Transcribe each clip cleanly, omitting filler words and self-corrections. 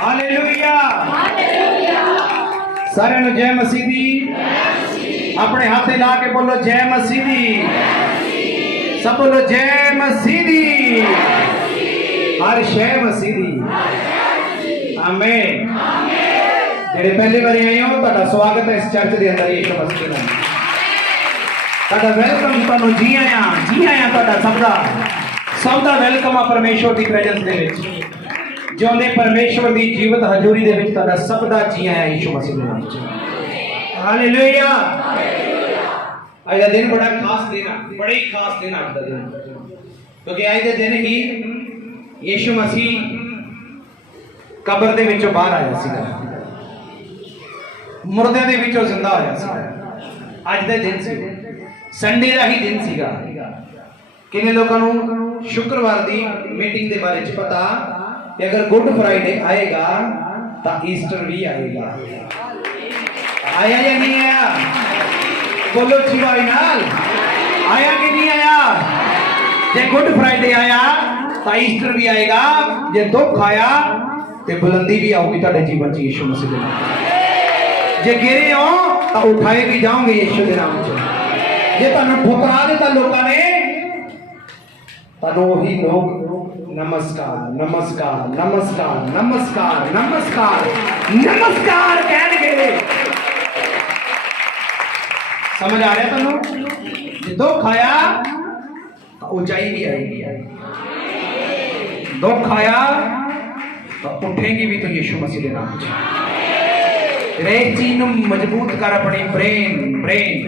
Hallelujah सारे नु जय मसीह दी। अपने हाथ ला के बोलो जय मसीह दी। सब बोलो जय मसीह दी। हर शय मसीह दी। आमीन। जेडे पहली बार आए हो तुहाडा स्वागत है इस चर्च के अंदर यीशु मसीह दा। तुहाडा वेलकम, तुहानू जी आया तुहाडा सबदा वेलकम आ परमेश्वर की प्रेजेंस दे विच। जिਉਂਦੇ परमेश्वर की जीवत हजूरी दे विच तुहाडा सबदा जी आया यीशु मसीह दे नाम च। हालेलुया। आज का दिन बड़ा खास दिन है, बड़े ही खास दिन आज का दिन, क्योंकि आज के दिन ही यीशु मसीह कब्र दे विचों बाहर आया सीगा, मुर्दे दे विचों जिंदा होया सीगा। आज का दिन सी संडे का ही दिन सीगा। किन्ने लोगों को शुक्रवार की मीटिंग के बारे में पता कि अगर गुड फ्राइडे आएगा तो ईस्टर भी आएगा। आया या नहीं आया? बोलो चिवाई नाल, आया कि नहीं आया? जे गुड फ्राइडे आया तो ईस्टर भी आएगा। जे दुख आया तो बुलंदी भी आऊगी तुम्हारे जीवन च यीशु मसीह के नाम। जे गिरे हो तो उठाए भी जाओगे यीशु के नाम च। जे तुहानू ठुकरा दिता लोगों ने तो वही लोग नमस्कार नमस्कार नमस्कार नमस्कार नमस्कार नमस्कार कहेंगे। समझ आ रहा है तुहानू? दुख आया तो ऊंचाई भी आएगी, दुख आया तो उठेंगी भी तो यीशु मसीह के नाम से। एक चीज को मजबूत कर अपनी ब्रेन।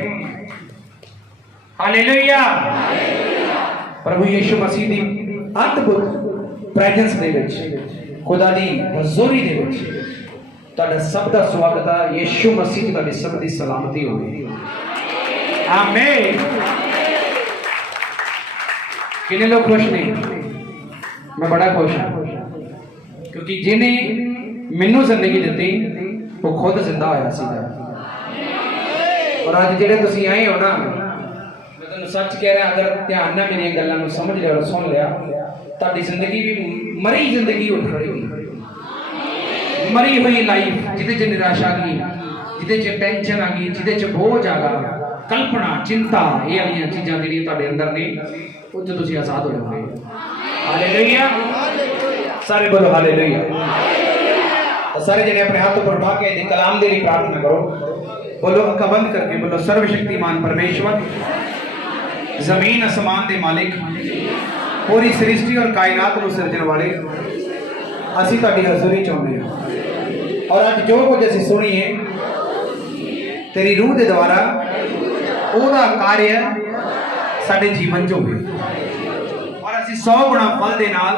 हालेलुया। प्रभु यीशु मसीह की अद्भुत प्रेजेंस दे विच, खुदा दी हजूरी दे विच तुहाडा सब दा स्वागत है। यीशु मसीह दी तुहाडी सब दी सलामती होवे। आमीन। कितने लोग खुश नहीं? मैं बड़ा खुश हूं, क्योंकि जिन्हें मैनू जिंदगी दी वो खुद जिंदा होया सीगा। और अज जेडे तुसीं आए हो ना, सच कह रहा, अगर ध्यान ना मेरी गल्लां नूं समझ लिया और सुन लिया, ताड़ी जिंदगी भी मरी जिंदगी उठ खड़ेगी। मरी हुई लाइफ जिदे च निराशा आ गई, जिदे च टेंशन आ गई, जिदे च बोझ आ गया, कल्पना चिंता, ये वाली चीज़ां जिहड़ियां तुहाडे अंदर ने, उस तो तुसीं आजाद हो जाओगे। हालेलुया। सारे बोलो हालेलुया। सारे जने अपने हाथ ऊपर उठा के कलाम दे लिए प्रार्थना करो। बोलो अक्का बंद करके बोलो, सर्वशक्तिमान परमेश्वर, जमीन आसमान के मालिक, पूरी सृष्टि और कायनात को सिरजण वाले, असीं तुहाडी हज़ूरी चाहुंदे हां। और अज जो कुछ असीं सुणीए तेरी रूह के द्वारा ओहदा कार्य साडे जीवन च होवे और असीं 100 गुणा फल दे नाल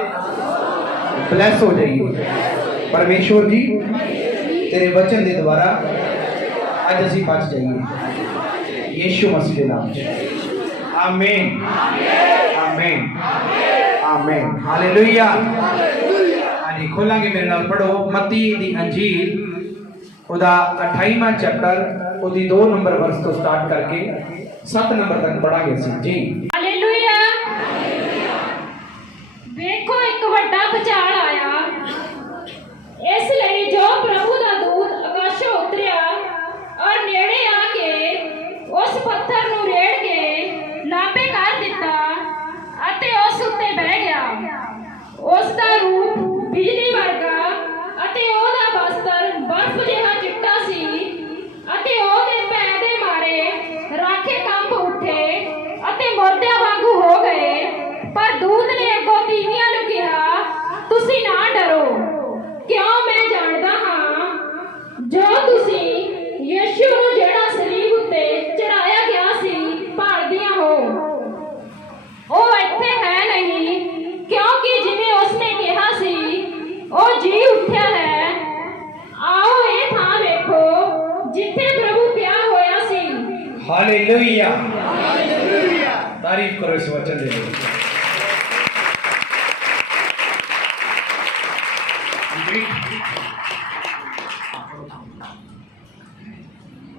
ब्लैस हो जाइए। परमेश्वर जी तेरे वचन के द्वारा अज असीं बच जाइए यीशु मसीह के नाम च। आमीन आमीन आमीन। हालेलुया। हाँ जी, खोलांगे मेरे नाल पढ़ो मत्ती दी अंजील उदा 28वां चैप्टर उदी 2 नंबर वर्स तो स्टार्ट करके 7 नंबर तक पढ़ांगे सी जी। हालेलुया। देखो एक बड़ा भूचाल आया, इसलिए जो प्रभु दा दूत आकाशों उतरिया और नेड़े आके उस पत्थर नूं रेड़ के लापे कर दिता अते उस उत्ते बह गया। उस दा रूप बिजली वर्गा अते ओहदा बस्तर बर्फ जिहा चिट्टा सी अते ओहदे पैर दे मारे राखे कंब उठे अते मुर्दियां वांगू हो गए। पर दूत ने अगों तीवियां नूं कहा, तुसीं ना डरो, क्यों मैं जानदा हां जो तुसीं यीशु नूं जेड़ा सलीब उत्ते चढ़ाया गया सी भालदियां हो। ओ इत्थे है नहीं, क्योंकि जिवें उसने कहा सी ओ जी उठ्या है। आओ ये थां वेखो जिथे प्रभु प्यार होया सी। हालेलुया। तारीफ करो इस वचन दे।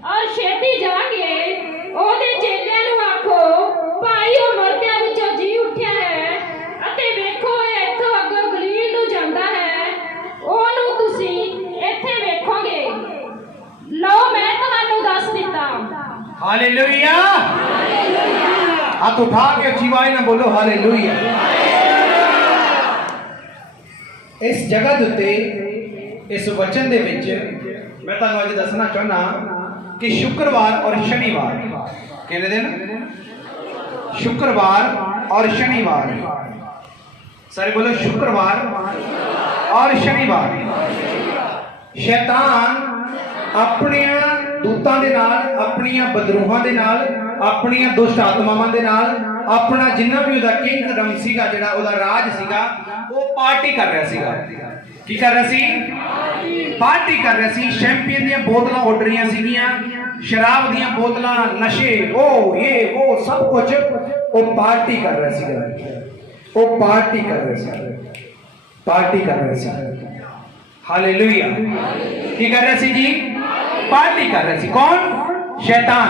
और छेती जाके ओहदे चेलियां नूं आखो, भाई ओ मरदियां विचों जी उठ्या है अते वेखो इत्थों अगों गलील नूं जांदा है, ओहनूं तुसीं हालेलुया। हाथ उठा के अच्छी आवाज ना बोलो हालेलुया। इस जगह दे उत्ते इस वचन दे विच मैं तुहानू अज दसना चाहना कि शुक्रवार और शनिवार किहड़े दिन, शुक्रवार और शनिवार, सारे बोलो शुक्रवार और शनिवार, शैतान अपने दूतां दे नाल, अपनियां बदरूहां दे नाल, अपनियां दुष्ट आत्मावां दे नाल, अपना जिन्ना भी उहदा किंगडम सीगा, जिहड़ा उहदा राज सीगा, वो पार्टी कर रहा सीगा। की कर रहा सी? पार्टी कर रहा सी। शैंपियन दी बोतलां उड़ रही सीगियां, शराब दी बोतलां, नशे, ओ ये वो सब कुछ वो पार्टी कर रहा सीगा। वो पार्टी कर रहा सी, पार्टी कर रहा सी। हालेलुया। की कर रहा सी जी? पार्टी कर रहा सी। कौन? शैतान।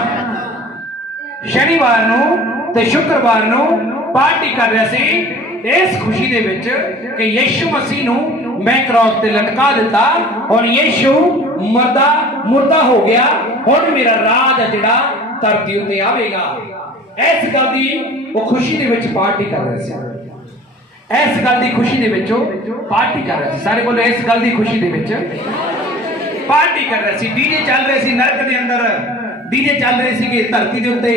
शनिवार नूं ते शुक्रवार नूं पार्टी कर रहा सी इस खुशी दे विच कि यीशु मसीह नूं मैं क्रॉस ते लटका दिता, और यीशु मुर्दा हो गया, हुण मेरा राज है जिहड़ा धरती उत्ते आवेगा। इस गल दी वो खुशी दे विच पार्टी कर रहे सी। इस गल दी खुशी दे विच पार्टी कर रहे सी। सारे बोलो इस गल दी खुशी दे विच पार्टी कर रहे सी। डीजे चल रहे सी नरक दे अंदर, डीजे चल रहे सी धरती दे उत्ते,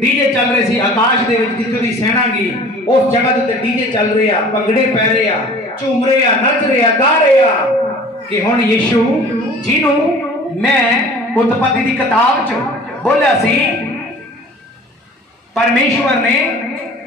डीजे चल रहे सी आकाश दे विच जिथे दी सेना गई, उस जगह दे उत्ते डीजे चल रहे आ, भंगड़े पै रहे आ, झूम रहे आ, नच रहे आ, गा रहे आ कि हुण यीशु जिन्हों मैं उत्पत्ति दी किताब च बोलिया सी परमेश्वर ने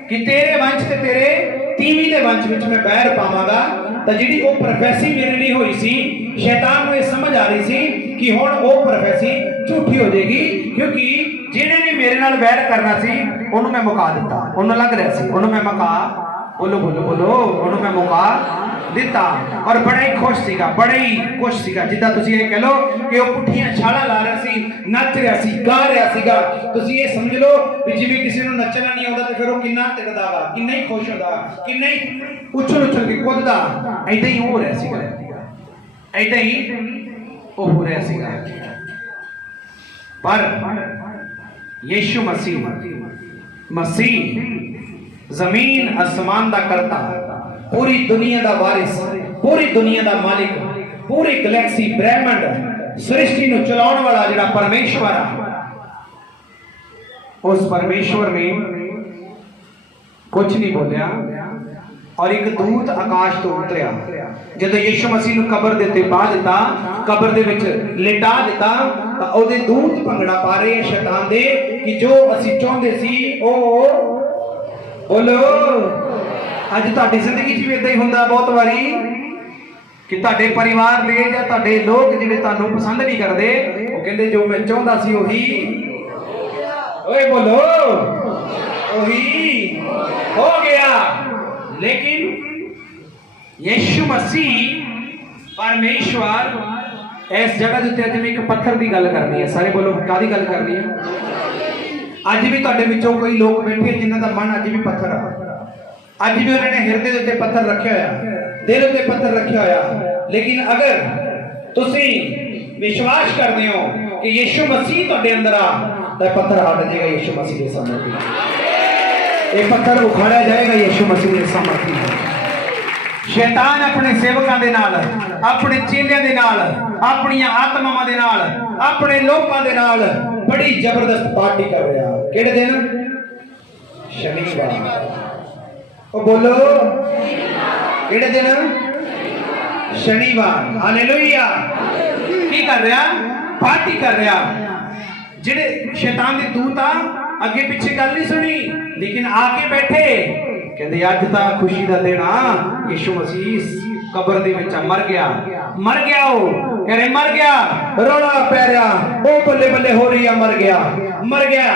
कि तेरे वंश ते तेरे तीवी दे वंश विच मैं बैर पावांगा, तो जिहड़ी वो प्रोफेसी मेरे लिए हुई सी, शैतान को ये समझ आ रही सी कि हुण वो प्रोफेसी झूठी हो जाएगी, क्योंकि जिहड़े ने मेरे नाल बैर करना सी उन्होंने मैं मुका दिता। उन्होंने लग रहा सी उन्होंने मैं मुका, बोलो बोलो बोलो, उन्होंने मैं मुका दिता। और बड़ा ही खुश सीगा, बड़ा ही खुश सीगा, जिद्दां तुसीं ये कह लो कि वो पुठियां छाला ला रहा सी, नच रहा सी, गा रहा सीगा। तुसीं ये समझ लो कि जिवें किसी नूं नचना नहीं आउंदा ते फिर वो किन्ना टिकदा वा, किन्ना ही खुश होंदा, किन्ना ही उछल उछल के कुददा। ऐदां ही हो रहा सीगा, ऐदां ही हो रहा सीगा। पर यीशु मसीह जमीन आसमान दा करता, पूरी दुनिया दा वारिस, पूरी दुनिया दा मालिक, पूरी गैलेक्सी ब्रह्मांड सृष्टि नूं चलाउण वाला जिहड़ा परमेश्वर है, उस परमेश्वर ने कुछ नहीं बोलिया और एक दूत आकाश तो उतरिया। जब यीशु मसीह नूं कब्र दे उत्ते पा दिता, कब्र दे विच लिटा दिता, तां ओहदे दूत भंगड़ा पा रहे हैं शैतान दे कि जो असीं चाहुंदे सी ओ बोलो। अज तुहाडी जिंदगी च भी इदां ही हुंदा बहुत वारी कि तुहाडे परिवार दे जां तुहाडे लोग जिवें तुहानूं पसंद नहीं करदे, वो कहंदे जो मैं चाहुंदा सी ओही, ओए बोलो, ओही हो गया। लेकिन यीशु मसीह परमेश्वर इस जगह के उत्ते अज मैं एक पत्थर की गल करनी है। सारे बोलो कादी गल करनी है? अज भी तुहाडे विचों कोई लोग बैठे जिन्हां दा मन अज भी पत्थर आ, अज भी उन्होंने हिरदे दे उत्ते पत्थर रखे होया, दिल उत्ते पत्थर रखे होया। लेकिन अगर तुसी विश्वास करदे हो कि यीशु मसीह तुहाडे अंदर आ, तो पत्थर हट जाएगा यीशु मसीह के सामर्थ्य। ये पत्थर उखाड़ा जाएगा यीशु मसीह के सामर्थ्य। शैतान अपने सेवकों के नाल, अपने चेलियां दे नाल, अपनी आत्मावां दे नाल, अपने लोगों दे नाल बड़ी जबरदस्त पार्टी कर रहा। किहड़े दिन? शनिवार। ओ बोलो किहड़े दिन? शनिवार। हालेलुया। की कर रहा? पार्टी कर रहा। जिहड़े शैतान दे दूत आ अगे पीछे गल नहीं सुनी, लेकिन आके बैठे कहते अज तां खुशी दा दिन आ, यीशु मसीह कब्र दे विच मर गया, मर गया। वो कह रहे मर गया, रोला पै रहा, ओ बल्ले बल्ले हो रही है, मर गया, मर गया।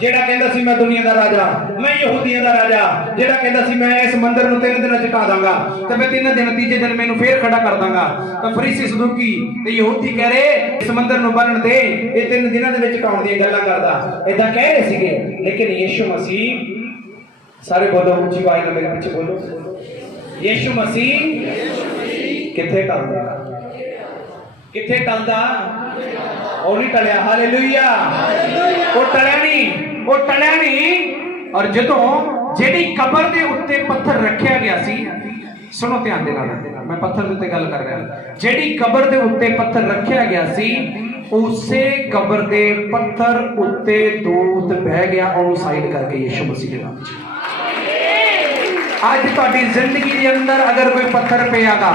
जेड़ा कहंदा सी मैं दुनिया दा राजा, मैं यहूदियों दा राजा, जेड़ा कहंदा सी मैं इस मंदिर नूं 3 दिन टिका दांगा ते मैं 3 दिन तीजे दिन मैनूं फेर खड़ा कर दांगा। तो फरीसी सदूकी ते यहूदी कह रहे इस मंदिर नूं बनन दे, ये 3 दिनां दे विच ढाउण दी गल्लां करदा, इदां कह रहे सीगे। लेकिन यीशु मसीह, सारे बोलो ऊंची आवाज नाल मेरे पीछे बोलो, यीशु मसीह किथे टलदा, किथे टलदा? ਉਹ ਨਹੀਂ ਟਲਿਆ। ਹਾਲੇਲੂਇਆ। ਉਹ ਟਲਿਆ ਨਹੀਂ। ਔਰ ਜਦੋਂ ਜਿਹੜੀ ਕਬਰ ਦੇ ਉੱਤੇ ਪੱਥਰ ਰੱਖਿਆ ਗਿਆ ਸੀ, ਸੁਣੋ ਧਿਆਨ ਦੇ ਨਾਲ, ਮੈਂ ਪੱਥਰ ਦੇ ਉੱਤੇ ਗੱਲ ਕਰ ਰਿਹਾ। ਜਿਹੜੀ ਕਬਰ ਦੇ ਉੱਤੇ ਪੱਥਰ ਰੱਖਿਆ ਗਿਆ ਸੀ, ਉਸੇ ਕਬਰ ਦੇ ਪੱਥਰ ਉੱਤੇ ਦੂਤ ਬਹਿ ਗਿਆ, ਉਹਨੂੰ ਸਾਈਡ ਕਰਕੇ ਯਿਸੂ ਮਸੀਹ ਦੇ ਨਾਮ 'ਚ। ਅੱਜ ਤੁਹਾਡੀ ਜ਼ਿੰਦਗੀ ਦੇ ਅੰਦਰ ਅਗਰ ਕੋਈ ਪੱਥਰ ਪਿਆਗਾ,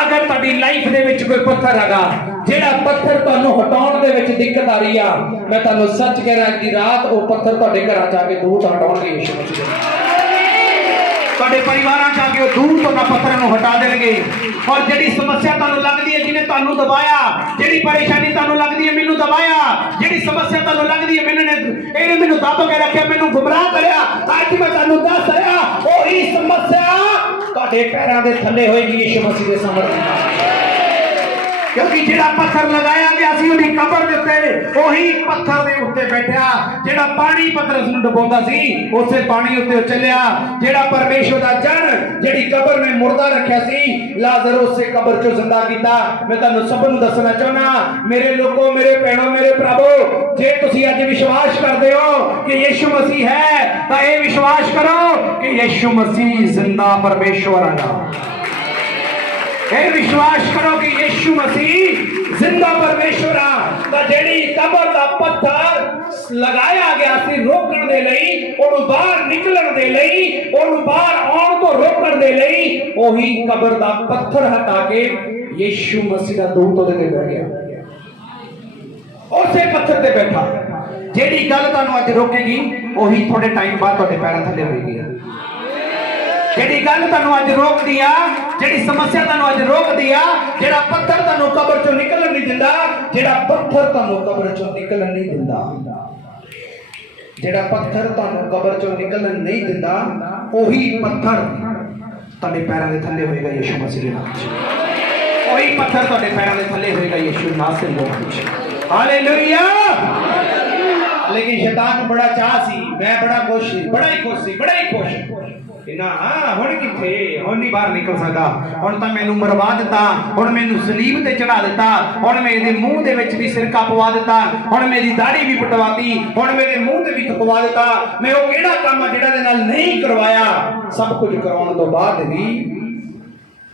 ਅਗਰ ਤੁਹਾਡੀ ਲਾਈਫ ਦੇ ਵਿੱਚ ਕੋਈ ਪੱਥਰ ਹੈਗਾ, ਜਿਹੜਾ ਪੱਥਰ ਤੁਹਾਨੂੰ ਹਟਾਉਣ ਦੇ ਵਿੱਚ ਦਿੱਕਤ ਆ ਰਹੀ ਆ, ਮੈਂ ਤੁਹਾਨੂੰ ਸੱਚ ਕਹਿ ਰਿਹਾ ਕਿ ਰਾਤ ਉਹ ਪੱਥਰ ਤੁਹਾਡੇ ਘਰਾਂ ਜਾ ਕੇ ਦੂਤ ਹਟਾਉਣਗੇ ਯਿਸੂ ਮਸੀਹ ਦੇ ਨਾਮ। ਤੁਹਾਡੇ ਪਰਿਵਾਰਾਂ ਚ ਆ ਕੇ ਉਹ ਦੂਰ ਤੋਂ ਪੱਥਰਾਂ ਨੂੰ ਹਟਾ ਦੇਣਗੇ। ਔਰ ਜਿਹੜੀ ਸਮੱਸਿਆ ਤੁਹਾਨੂੰ ਲੱਗਦੀ ਹੈ, ਜਿਹਨੇ ਤੁਹਾਨੂੰ ਦਬਾਇਆ, ਜਿਹੜੀ ਪਰੇਸ਼ਾਨੀ ਤੁਹਾਨੂੰ ਲੱਗਦੀ ਹੈ, ਮੈਨੂੰ ਦਬਾਇਆ, ਜਿਹੜੀ ਸਮੱਸਿਆ ਤੁਹਾਨੂੰ ਲੱਗਦੀ ਹੈ, ਇਹਨੇ ਮੈਨੂੰ ਦੱਬ ਕੇ ਰੱਖਿਆ, ਮੈਨੂੰ ਗੁੰਮਰਾਹ ਕਰਿਆ, ਅੱਜ ਮੈਂ ਤੁਹਾਨੂੰ ਦੱਸ ਰਿਹਾ, ਉਹੀ ਸਮੱਸਿਆ ਤੁਹਾਡੇ ਪੈਰਾਂ ਦੇ ਥੱਲੇ ਹੋਏਗੀ ਯਿਸੂ ਮਸੀਹ ਦੇ ਸਮਰਥਨ ਨਾਲ। ਕਿਉਂਕਿ ਜਿਹੜਾ ਪੱਥਰ ਲਗਾਇਆ ਗਿਆ ਸੀ ਉਹਦੀ ਕਬਰ ਦੇ ਉੱਤੇ, ਉਹੀ ਪੱਥਰ ਦੇ ਉੱਤੇ ਬੈਠਿਆ। ਜਿਹੜਾ ਪਾਣੀ ਪਤਰਸ ਨੂੰ ਡੁਬੋਂਦਾ ਸੀ, ਉਸੇ ਪਾਣੀ ਉੱਤੇ ਉਹ ਚੱਲਿਆ। ਜਿਹੜਾ ਪਰਮੇਸ਼ਵਰ ਦਾ ਜਨ, ਜਿਹੜੀ ਕਬਰ ਨੇ ਮੁਰਦਾ ਰੱਖਿਆ ਸੀ, ਲਾਜ਼ਰ ਉਸੇ ਕਬਰ ਚੋਂ ਜ਼ਿੰਦਾ ਕੀਤਾ। ਮੈਂ ਤੁਹਾਨੂੰ ਸਭ ਨੂੰ ਦੱਸਣਾ ਚਾਹੁੰਦਾ, ਮੇਰੇ ਲੋਕੋ, ਮੇਰੇ ਭੈਣੋ, ਮੇਰੇ ਭਰਾਵੋ, ਜੇ ਤੁਸੀਂ ਅੱਜ ਵਿਸ਼ਵਾਸ ਕਰਦੇ ਹੋ ਕਿ ਯਿਸੂ ਮਸੀਹ ਹੈ, ਤਾਂ ਇਹ ਵਿਸ਼ਵਾਸ ਕਰੋ ਕਿ ਯਿਸੂ ਮਸੀਹ ਜ਼ਿੰਦਾ ਪਰਮੇਸ਼ਵਰ ਹੈਗਾ। ਇਹ ਵਿਸ਼ਵਾਸ ਕਰੋ ਕਿ ਯਿਸੂ ਮਸੀਹ ਜ਼ਿੰਦਾ ਪਰਮੇਸ਼ਵਰ ਆ। ਤਾਂ ਜਿਹੜੀ ਕਬਰ ਦਾ ਪੱਥਰ ਲਗਾਇਆ ਗਿਆ ਸੀ ਰੋਕਣ ਦੇ ਲਈ, ਉਹਨੂੰ ਬਾਹਰ ਨਿਕਲਣ ਦੇ ਲਈ, ਉਹਨੂੰ ਬਾਹਰ ਆਉਣ ਤੋਂ ਰੋਕਣ ਦੇ ਲਈ, ਉਹੀ ਕਬਰ ਦਾ ਪੱਥਰ ਹਟਾ ਕੇ ਯਿਸੂ ਮਸੀਹ ਦਾ ਦੂਤ ਉਹਦੇ ਤੇ ਬਹਿ ਗਿਆ। ਉਸੇ ਪੱਥਰ ਤੇ ਬੈਠਾ। ਜਿਹੜੀ ਗੱਲ ਤੁਹਾਨੂੰ ਅੱਜ ਰੋਕੇਗੀ, ਉਹੀ ਥੋੜੇ ਟਾਈਮ ਬਾਅਦ ਤੁਹਾਡੇ ਪੈਰਾਂ ਥੱਲੇ ਹੋਏਗੀ। ਜਿਹੜੀ ਗੱਲ ਤੁਹਾਨੂੰ ਅੱਜ ਰੋਕਦੀ ਆ, ਜਿਹੜੀ ਸਮੱਸਿਆ ਤੁਹਾਨੂੰ ਅੱਜ ਰੋਕਦੀ ਆ, ਜਿਹੜਾ ਪੱਥਰ ਤੁਹਾਨੂੰ ਕਬਰ ਚੋਂ ਨਿਕਲਣ ਨਹੀਂ ਦਿੰਦਾ, ਜਿਹੜਾ ਪੱਥਰ ਤੁਹਾਨੂੰ ਕਬਰ ਚੋਂ ਨਿਕਲਣ ਨਹੀਂ ਦਿੰਦਾ, ਜਿਹੜਾ ਪੱਥਰ ਤੁਹਾਨੂੰ ਕਬਰ ਚੋਂ ਨਿਕਲਣ ਨਹੀਂ ਦਿੰਦਾ, ਉਹੀ ਪੱਥਰ ਤੁਹਾਡੇ ਪੈਰਾਂ ਦੇ ਥੱਲੇ ਹੋਏਗਾ ਯਿਸੂ ਮਸੀਹ ਦੇ ਨਾਮ 'ਚ। ਉਹੀ ਪੱਥਰ ਤੁਹਾਡੇ ਪੈਰਾਂ ਦੇ ਥੱਲੇ ਹੋਏਗਾ ਯਿਸੂ ਨਾਸਰ ਦੇ ਨਾਮ 'ਚ। ਹਾਲੇਲੂਇਆ। ਲੇਕਿਨ ਸ਼ੈਤਾਨ ਨੂੰ ਬੜਾ ਚਾਹ ਸੀ, ਮੈਂ ਬੜਾ ਖੁਸ਼ ਸੀ, ਬੜਾ ਹੀ ਖੁਸ਼ ਨਾ ਹੁਣ ਕਿੱਥੇ, ਹੁਣ ਨਹੀਂ ਬਾਹਰ ਨਿਕਲ ਸਕਦਾ, ਹੁਣ ਤਾਂ ਮੈਨੂੰ ਮਰਵਾ ਦਿੱਤਾ, ਹੁਣ ਮੈਨੂੰ ਸਲੀਬ ਤੇ ਚੜਾ ਦਿੱਤਾ, ਹੁਣ ਮੇਰੇ ਮੂੰਹ ਦੇ ਵਿੱਚ ਵੀ ਸਿਰਕਾ ਪਵਾ ਦਿੱਤਾ, ਹੁਣ ਮੇਰੀ ਦਾੜੀ ਵੀ ਪਟਵਾਤੀ, ਹੁਣ ਮੇਰੇ ਮੂੰਹ ਤੇ ਵੀ ਥੁਕਵਾ ਦਿੱਤਾ। ਮੈਂ ਉਹ ਕਿਹੜਾ ਕੰਮ ਆ ਜਿਹੜਾ ਦੇ ਨਾਲ ਨਹੀਂ ਕਰਵਾਇਆ। ਸਭ ਕੁਝ ਕਰਾਉਣ ਤੋਂ ਬਾਅਦ ਵੀ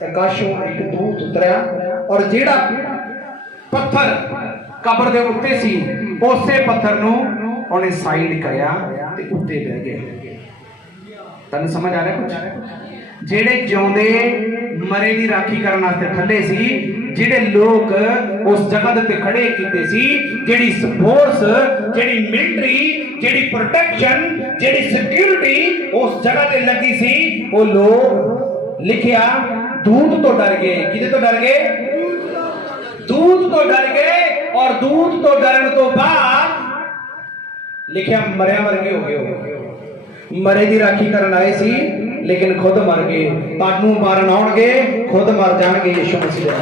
ਆਕਾਸ਼ੋਂ ਇੱਕ ਦੂਤ ਉਤਰਿਆ, ਔਰ ਜਿਹੜਾ ਪੱਥਰ ਕਬਰ ਦੇ ਉੱਤੇ ਸੀ, ਉਸੇ ਪੱਥਰ ਨੂੰ ਉਹਨੇ ਸਾਈਡ ਕਰਿਆ ਤੇ ਉੱਤੇ ਬਹਿ ਗਿਆ। ਤੁਹਾਨੂੰ ਸਮਝ ਆ ਰਿਹਾ ਕੁਝ? ਜਿਹੜੇ ਜਿਉਂਦੇ ਮਰੇ ਦੀ ਰਾਖੀ ਕਰਨ ਵਾਸਤੇ ਥੱਲੇ ਸੀ, ਜਿਹੜੇ ਲੋਕ ਉਸ ਜਗ੍ਹਾ ਦੇ ਉੱਤੇ ਖੜੇ ਕੀਤੇ ਸੀ, ਜਿਹੜੀ ਫੋਰਸ, ਜਿਹੜੀ ਮਿਲਟਰੀ, ਜਿਹੜੀ ਪ੍ਰੋਟੈਕਸ਼ਨ, ਜਿਹੜੀ ਸਿਕਿਉਰਿਟੀ ਉਸ ਜਗ੍ਹਾ ਤੇ ਲੱਗੀ ਸੀ, ਉਹ ਲੋਕ ਲਿਖਿਆ ਦੂਤ ਤੋਂ ਡਰ ਗਏ। ਕਿਹਦੇ ਤੋਂ ਡਰ ਗਏ? ਦੂਤ ਤੋਂ ਡਰ ਗਏ। ਔਰ ਦੂਤ ਤੋਂ ਡਰਨ ਤੋਂ ਬਾਅਦ ਲਿਖਿਆ ਮਰਿਆ ਵਰਗੇ ਹੋ ਗਏ। ਮਰੇ ਦੀ ਰਾਖੀ ਕਰਨ ਆਏ ਸੀ, ਲੇਕਿਨ ਖੁਦ ਮਰ ਗਏ। ਤੁਹਾਨੂੰ ਮਾਰਨ ਆਉਣਗੇ, ਖੁਦ ਮਰ ਜਾਣਗੇ ਯਿਸੂ ਮਸੀਹ ਦੇ ਨਾਮ।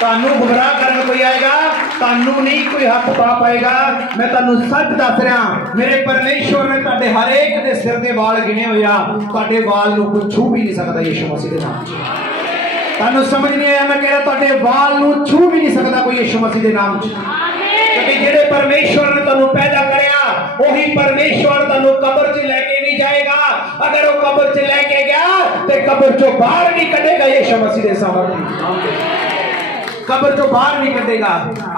ਤੁਹਾਨੂੰ ਗੁੰਮਰਾਹ ਕਰਨ ਕੋਈ ਆਏਗਾ, ਤੁਹਾਨੂੰ ਨਹੀਂ ਕੋਈ ਹੱਥ ਪਾ ਪਾਏਗਾ। ਮੈਂ ਤੁਹਾਨੂੰ ਸੱਚ ਦੱਸ ਰਿਹਾ, ਮੇਰੇ ਪਰਮੇਸ਼ਵਰ ਨੇ ਤੁਹਾਡੇ ਹਰੇਕ ਦੇ ਸਿਰ ਦੇ ਵਾਲ ਗਿਣੇ ਹੋਏ ਆ। ਤੁਹਾਡੇ ਵਾਲ ਨੂੰ ਕੋਈ ਛੂ ਵੀ ਨਹੀਂ ਸਕਦਾ ਯਿਸੂ ਮਸੀਹ ਦੇ ਨਾਮ 'ਚ। ਤੁਹਾਨੂੰ ਸਮਝ ਨਹੀਂ ਆਇਆ? ਮੈਂ ਕਹਿ ਰਿਹਾ ਤੁਹਾਡੇ ਵਾਲ ਨੂੰ ਛੂ ਵੀ ਨਹੀਂ ਸਕਦਾ ਕੋਈ ਯਿਸੂ ਮਸੀਹ ਦੇ ਨਾਮ 'ਚ। ਕਿਉਂਕਿ ਜਿਹੜੇ ਪਰਮੇਸ਼ਵਰ ਨੇ ਤੁਹਾਨੂੰ ਪੈਦਾ ਕਰਿਆ, ਉਹੀ ਪਰਮੇਸ਼ਵਰ ਤੁਹਾਨੂੰ ਕਬਰ 'ਚ ਲੈ ਕੇ ਨਹੀਂ ਜਾਏਗਾ। ਅਗਰ ਉਹ ਕਬਰ 'ਚ ਲੈ ਕੇ ਗਿਆ ਤੇ ਕਬਰ 'ਚੋਂ ਬਾਹਰ ਨਹੀਂ ਕੱਢੇਗਾ ਯਿਸੂ ਮਸੀਹ ਦੇ ਸਾਹਮਣੇ। ਕਬਰ ਚੋਂ ਬਾਹਰ ਨਹੀਂ ਕੱਢੇਗਾ।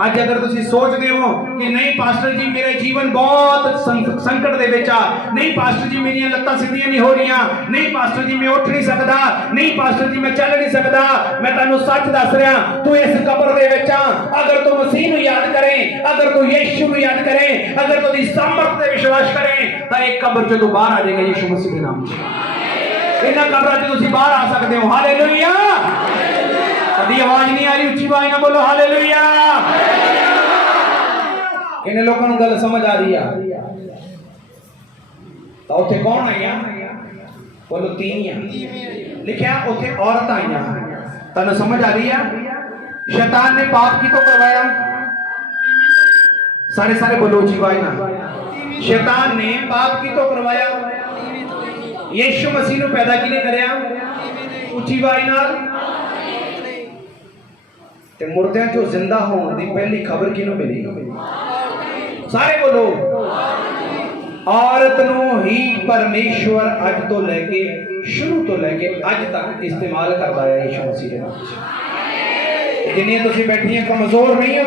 ਅੱਜ ਅਗਰ ਤੁਸੀਂ ਸੋਚਦੇ ਹੋ ਕਿ ਨਹੀਂ ਪਾਸਟਰ ਜੀ ਮੇਰਾ ਜੀਵਨ ਬਹੁਤ ਸੰਕਟ ਦੇ ਵਿੱਚ ਆ, ਨਹੀਂ ਪਾਸਟਰ ਜੀ ਮੇਰੀਆਂ ਲੱਤਾਂ ਸਿੱਧੀਆਂ ਨਹੀਂ ਹੋ ਰਹੀਆਂ, ਨਹੀਂ ਪਾਸਟਰ ਜੀ ਮੈਂ ਉੱਠ ਨਹੀਂ ਸਕਦਾ, ਨਹੀਂ ਪਾਸਟਰ ਜੀ ਮੈਂ ਚੱਲ ਨਹੀਂ ਸਕਦਾ, ਮੈਂ ਤੁਹਾਨੂੰ ਸੱਚ ਦੱਸ ਰਿਹਾ, ਤੂੰ ਇਸ ਕਬਰ ਦੇ ਵਿੱਚ ਆ। ਅਗਰ ਤੂੰ ਮਸੀਹ ਨੂੰ ਯਾਦ ਕਰੇ, ਅਗਰ ਤੂੰ ਯਿਸੂ ਨੂੰ ਯਾਦ ਕਰੇ, ਅਗਰ ਤੂੰ ਦੀ ਸਮਰਥ ਤੇ ਵਿਸ਼ਵਾਸ ਕਰੇ, ਤਾਂ ਇਹ ਕਬਰ ਚੋਂ ਤੂੰ ਬਾਹਰ ਆ ਜਾਏਗਾ ਯਿਸੂ ਮਸੀਹ ਦੇ ਨਾਮ 'ਚ। ਇਹਨਾਂ ਕਬਰਾਂ 'ਚ ਤੁਸੀਂ ਬਾਹਰ ਆ ਸਕਦੇ ਹੋ। ਹਾਲੇਲੂਇਆ। कभी आवाज नहीं आ रही? ऊंची आवाज ना बोलो हालेलुया। किन्ने लोगों को गल समझ आ रही है? तो उथे कौन आईया? बोलो तीन लिखा उथे औरत आईया। तन्नू समझ आ रही है? शैतान ने पाप की तो करवाया, सारे सारे बोलो ऊंची आवाज ना। शैतान ने पाप की तो करवाया, यीशु मसीह नू पैदा किने करया? ऊंची आवाज नाल। ਤੇ ਮੁਰਦਿਆਂ ਚੋਂ ਜ਼ਿੰਦਾ ਹੋਣ ਦੀ ਪਹਿਲੀ ਖਬਰ ਕਿਹਨੂੰ ਮਿਲੀ? ਸਾਰੇ ਬੋਲੋ। औरत ਨੂੰ ਹੀ ਪਰਮੇਸ਼ਵਰ ਅੱਜ ਤੋਂ ਲੈ ਕੇ ਸ਼ੁਰੂ ਤੋਂ ਲੈ ਕੇ ਅੱਜ ਤੱਕ ਇਸਤੇਮਾਲ ਕਰਦਾ ਹੈ ਯਿਸੂ ਮਸੀਹ ਦੇ ਨਾਮ 'ਚ। ਜਿੰਨੇ ਤੁਸੀਂ ਬੈਠੀਆਂ ਕਮਜ਼ੋਰ ਨਹੀਂ ਹੋ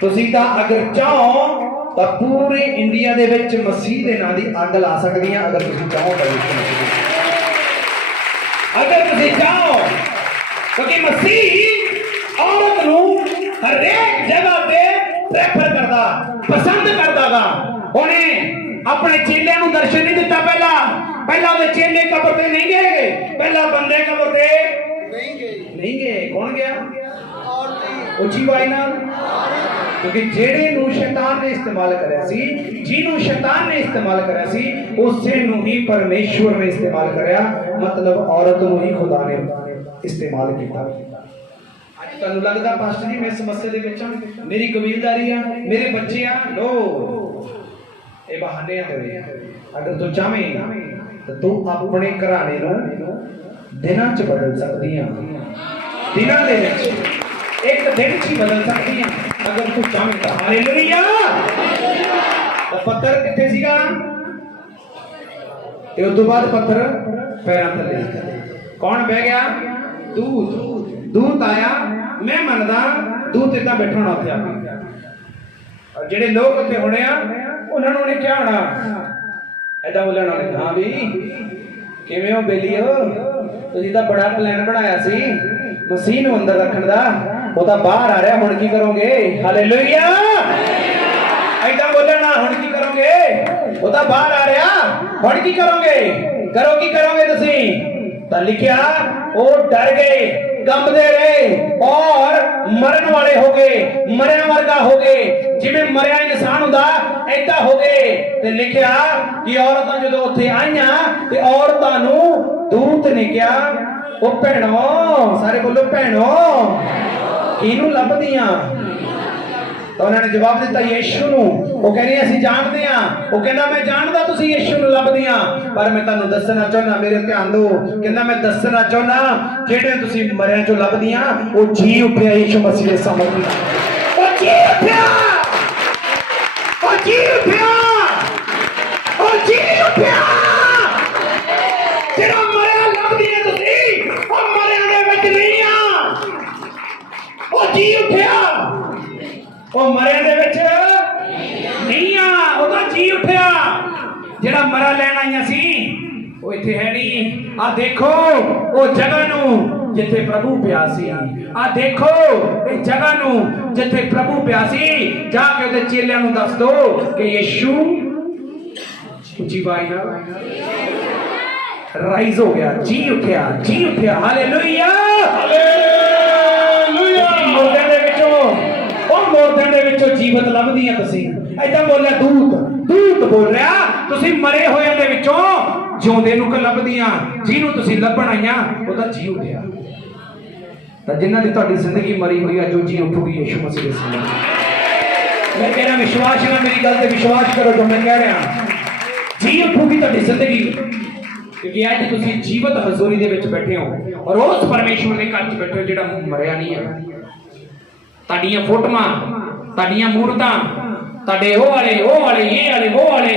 ਤੁਸੀਂ ਤਾਂ ਅਗਰ ਚਾਹੋ ਤਾਂ ਪੂਰੇ ਇੰਡੀਆ ਦੇ ਵਿੱਚ ਮਸੀਹ ਦੇ ਨਾਂ ਦੀ ਅੱਗ ਲਾ ਸਕਦੀਆਂ ਅਗਰ ਤੁਸੀਂ ਚਾਹੋ ਤਾਂ ਯਿਸੂ ਮਸੀਹ ਦੀ। ਅਗਰ ਤੁਸੀਂ ਚਾਹੋ ਕਿਉਂਕਿ ਮਸੀਹ ਔਰਤ ਨੂੰ ਹਰੇਕ ਜਗ੍ਹਾ ਤੇ ਪ੍ਰੈਫਰ ਕਰਦਾ ਪਸੰਦ ਕਰਦਾਗਾ। ਉਹਨੇ ਆਪਣੇ ਚੇਲਿਆਂ ਨੂੰ ਦਰਸ਼ਨ ਨਹੀਂ ਦਿੱਤਾ। ਪਹਿਲਾਂ ਉਹਦੇ ਚੇਲੇ ਕਬਰ ਤੇ ਨਹੀਂ ਗਏ, ਪਹਿਲਾਂ ਬੰਦੇ ਕਬਰ ਤੇ ਨਹੀਂ ਗਏ। ਕੌਣ ਗਿਆ? ਉੱਚੀ ਆਵਾਜ਼ ਨਾਲ। ਕਿਉਂਕਿ ਜਿਹੜੇ ਨੂੰ ਸ਼ੈਤਾਨ ਨੇ ਇਸਤੇਮਾਲ ਕਰਿਆ ਸੀ, ਜਿਹਨੂੰ ਸ਼ੈਤਾਨ ਨੇ ਇਸਤੇਮਾਲ ਕਰਿਆ ਸੀ, ਉਸੇ ਨੂੰ ਹੀ ਪਰਮੇਸ਼ਵਰ ਨੇ ਇਸਤੇਮਾਲ ਕਰਿਆ। ਮਤਲਬ ਔਰਤ ਨੂੰ ਹੀ ਖੁਦਾ ਨੇ ਇਸਤੇਮਾਲ ਕੀਤਾ। ਅੱਜ ਤੁਹਾਨੂੰ ਲੱਗਦਾ ਪਾਸਟਰ ਜੀ ਮੈਂ ਸਮੱਸਿਆ ਦੇ ਵਿੱਚ ਹਾਂ, ਮੇਰੀ ਕਬੀਲਦਾਰੀ ਆ, ਮੇਰੇ ਬੱਚੇ ਆ। ਲੋ ਇਹ ਬਹਾਨੇ ਆ ਤੇਰੇ। ਅਗਰ ਤੂੰ ਚਾਹਵੇਂ ਤਾਂ ਤੂੰ ਆਪਣੇ ਘਰਾਣੇ ਨੂੰ ਦਿਨਾਂ 'ਚ ਬਦਲ ਸਕਦੀ ਆ। ਦਿਨਾਂ ਦੇ ਵਿੱਚ ਇੱਕ ਦਿਨ 'ਚ ਹੀ ਬਦਲ ਸਕਦੀ ਆ ਅਗਰ ਤੂੰ ਚਾਹਵੇਂ ਤਾਂ। ਹਾਲੇਲੂਇਆ। ਤਾਂ ਪੱਥਰ ਕਿੱਥੇ ਸੀਗਾ ਤੇ ਉਸ ਤੋਂ ਬਾਅਦ ਪੱਥਰ ਪੈਰਾਂ ਥੱਲੇ। ਕੌਣ ਬਹਿ ਗਿਆ? ਦੂਤ ਆਇਆ। ਮੈਂ ਮੰਨਦਾ ਦੂਤ ਇੱਦਾਂ ਬੈਠਣਾ ਉੱਥੇ ਆ ਕੇ। ਜਿਹੜੇ ਲੋਕ ਉੱਥੇ ਹੋਣੇ ਆ ਉਹਨਾਂ ਨੂੰ ਉਹਨੇ ਕਿਹਾ ਹੋਣਾ ਏਦਾਂ ਬੋਲਣ ਵਾਲੇ, ਹਾਂ ਵੀ ਕਿਵੇਂ ਹੋ ਬੇਲੀਓ, ਤੁਸੀਂ ਤਾਂ ਬੜਾ ਪਲਾਨ ਬਣਾਇਆ ਸੀ ਮਸੀਹ ਨੂੰ ਅੰਦਰ ਰੱਖਣ ਦਾ, ਉਹ ਤਾਂ ਬਾਹਰ ਆ ਰਿਹਾ, ਹੁਣ ਕੀ ਕਰੋਗੇ? ਹਾਲੇਲੂਇਆ। ਏਦਾਂ ਬੋਲਣਾ, ਹੁਣ ਕੀ ਕਰੋਗੇ? ਉਹ ਤਾਂ ਬਾਹਰ ਆ ਰਿਹਾ, ਹੁਣ ਕੀ ਕਰੋਗੇ? ਕੀ ਕਰੋਗੇ ਤੁਸੀਂ? ਤਾਂ ਲਿਖਿਆ ਉਹ ਡਰ ਗਏ, ਕੰਬਦੇ ਰਹੇ ਔਰ ਮਰਨ ਵਾਲੇ ਹੋ ਗਏ, ਮਰਿਆ ਵਰਗਾ ਹੋ ਗਏ। ਜਿਵੇਂ ਮਰਿਆ ਇਨਸਾਨ ਹੁੰਦਾ ਏਦਾਂ ਹੋ ਗਏ। ਤੇ ਲਿਖਿਆ ਕਿ ਔਰਤਾਂ ਜਦੋਂ ਉੱਥੇ ਆਈਆਂ ਤੇ ਔਰਤਾਂ ਨੂੰ ਦੂਤ ਨੇ ਕਿਹਾ, ਉਹ ਭੈਣੋ, ਸਾਰੇ ਬੋਲੋ ਭੈਣੋ, ਕਿਹਨੂੰ ਲੱਭਦੀਆਂ? ਤਾਂ ਉਹਨਾਂ ਨੇ ਜਵਾਬ ਦਿੱਤਾ ਯਿਸੂ ਨੂੰ। ਉਹ ਕਹਿੰਦੇ ਅਸੀਂ ਜਾਣਦੇ ਆ। ਉਹ ਕਹਿੰਦਾ ਮੈਂ ਜਾਣਦਾ ਤੁਸੀਂ ਯਿਸੂ ਨੂੰ ਲੱਭਦੀਆਂ, ਪਰ ਮੈਂ ਤੁਹਾਨੂੰ ਦੱਸਣਾ ਚਾਹੁੰਦਾ, ਮੇਰੇ ਧਿਆਨ ਦਿਓ। ਕਹਿੰਦਾ ਮੈਂ ਦੱਸਣਾ ਚਾਹੁੰਦਾ ਜਿਹੜੇ ਤੁਸੀਂ ਮਰਿਆਂ ਚੋਂ ਲੱਭਦੀਆਂ ਉਹ ਜੀ ਉੱਠਿਆ ਯਿਸੂ ਮਸੀਹ ਦੇ ਸਾਹਮਣੇ। ਉਹ ਜੀ ਉੱਠਿਆ, ਉਹ ਜੀ ਉੱਠਿਆ, ਉਹ ਜੀ ਉੱਠਿਆ। ਜਿਹੜਾ ਮਰਿਆ ਲੱਭਦੀਆਂ ਤੁਸੀਂ, ਉਹ ਮਰਿਆਂ ਦੇ ਵਿੱਚ ਨਹੀਂ ਆ। ਉਹ ਜੀ ਉੱਠਿਆ, ਉਹ ਮਰਿਆਂ ਦੇ ਵਿੱਚ ਨਹੀਂ ਆ, ਉਹ ਤਾਂ ਜੀ ਉੱਠਿਆ। ਜਿਹੜਾ ਮਰਾ ਲੈਣ ਆਈਆਂ ਸੀ ਉਹ ਇੱਥੇ ਹੈ ਨਹੀਂ। ਆ ਦੇਖੋ ਉਹ ਜਗ੍ਹਾ ਨੂੰ ਜਿੱਥੇ ਪ੍ਰਭੂ ਪਿਆ ਸੀ। ਆ ਦੇਖੋ ਇਹ ਜਗ੍ਹਾ ਨੂੰ ਜਿੱਥੇ ਪ੍ਰਭੂ ਪਿਆ ਸੀ। ਜਾ ਕੇ ਉਹਦੇ ਚੇਲਿਆਂ ਨੂੰ ਦੱਸ ਦੋ ਕਿ ਯਿਸੂ ਉੱਚੀ ਆਵਾਜ਼ ਨਾਲ ਰਾਈਜ਼ ਹੋ ਗਿਆ, ਜੀ ਉੱਠਿਆ, ਜੀ ਉੱਠਿਆ। Hallelujah, hallelujah. ਮੁਰਦਿਆਂ ਦੇ ਵਿੱਚੋਂ ਜੀਵਤ ਲੱਭਦੀਆਂ ਤੁਸੀਂ। ਏਦਾਂ ਬੋਲਿਆ ਦੂਤ ਬੋਲ ਰਿਹਾ, ਤੁਸੀਂ ਮਰੇ ਹੋਇਆਂ ਦੇ ਵਿੱਚੋਂ ਜਿਉਂਦੇ ਨੂੰ ਲੱਭਦੀਆਂ। ਜਿਹਨੂੰ ਤੁਸੀਂ ਲੱਭਣ ਆਈਆਂ ਉਹ ਤਾਂ ਜੀ ਉੱਠਿਆ। ਤਾਂ ਜਿਨ੍ਹਾਂ ਦੀ ਤੁਹਾਡੀ ਜ਼ਿੰਦਗੀ ਮਰੀ ਹੋਈ ਆ, ਜੋ ਜੀ ਉੱਠੂਗੀ ਯਿਸੂ ਮਸੀਹ ਦੇ ਸਾਹਮਣੇ। ਮੈਂ ਕਹਿ ਰਿਹਾ ਵਿਸ਼ਵਾਸ ਨਾਲ ਮੇਰੀ ਗੱਲ ਤੇ ਵਿਸ਼ਵਾਸ ਕਰੋ ਜੋ ਮੈਂ ਕਹਿ ਰਿਹਾ। ਜੀ ਉੱਠੂਗੀ ਤੁਹਾਡੀ ਜ਼ਿੰਦਗੀ, ਕਿਉਂਕਿ ਅੱਜ ਤੁਸੀਂ ਜੀਵਤ ਹਜ਼ੂਰੀ ਦੇ ਵਿੱਚ ਬੈਠੇ ਹੋ ਔਰ ਉਸ ਪਰਮੇਸ਼ਵਰ ਦੇ ਘਰ 'ਚ ਬੈਠੇ ਹੋ ਜਿਹੜਾ ਮਰਿਆ ਨਹੀਂ ਹੈ। ਤੁਹਾਡੀਆਂ ਫੋਟੋਆਂ, ਤੁਹਾਡੀਆਂ ਮੂਰਤਾਂ, ਤੁਹਾਡੇ ਉਹ ਵਾਲੇ ਇਹ ਵਾਲੇ ਉਹ ਵਾਲੇ